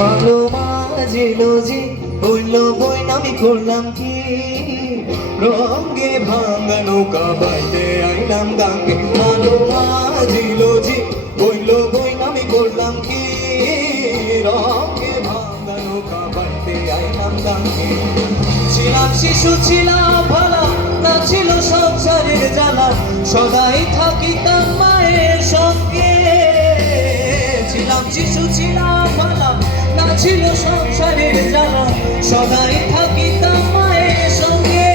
মালো মাঝিলো জি হইল বই নামি করলাম কি রঙে ভাঙা নৌকা বাইতে আইলাম গাঙ্গে মালো মাঝিলো জি হইল বই নামি করলাম কি রঙে ভাঙা নৌকা বাইতে আইলাম গাঙ্গে ছিলাম শিশু ছিলাম ভালা না ছিল সংসারের জ্বালা সদাই থাকিতাম মায়ের সঙ্গে ছিলাম শিশু ছিলাম ভালা না ছিল সংসারের জ্বালা সদাই থাকিতাম মায়ের সঙ্গে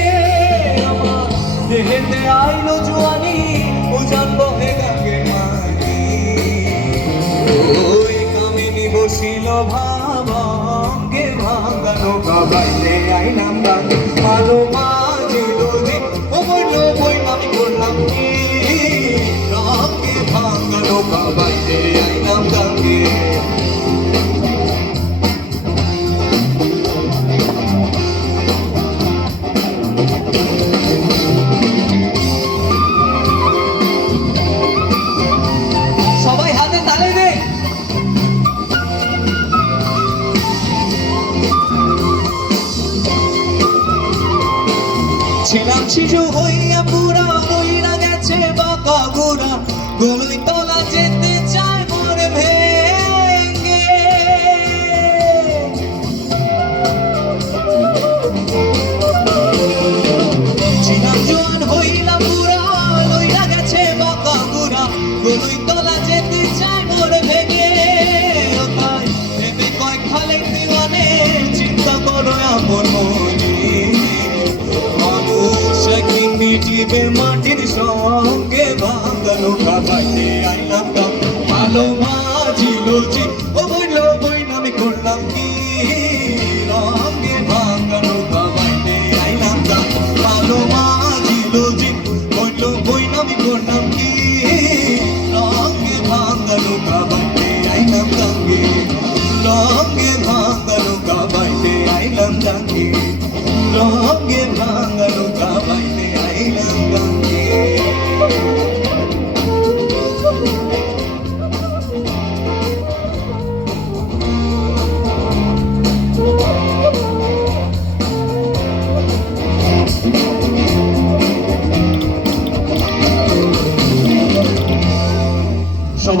আমার দেহেতে আইলো জোয়ানি উজান বহে গাঙ্গের মানি ওই কামিনী বসিল ভাবঙ্গে ভাঙা নৌকা বাইতে আইলাম গাঙ্গে মালো মাঝিলো জি ও বইল বই নামি করলাম কি রঙে ভাঙা নৌকা বাইতে আইলাম গাঙ্গে সবাই হাতে তালে দে ছিলাম শিশু হইয়া পুরা হইরা গেছে বাঁকা ঘোরা গলই তলা যেতে চায় মোর ভেঙে ছিলাম জোয়ান হইলা পুরা হইরা গেছে বাঁকা ঘোরা গলই তলা যেতে চায় মোর ভেঙে তাই ভেবে কয় খালে দিওয়ানে চিন্তা করো আপন মনে মিটিবে মাটির সঙ্গে ভাঙা নৌকা বাইতে আইলাম গাঙ্গে মালো মাঝিলো জি ও বইল বই নামি করলাম কি রঙে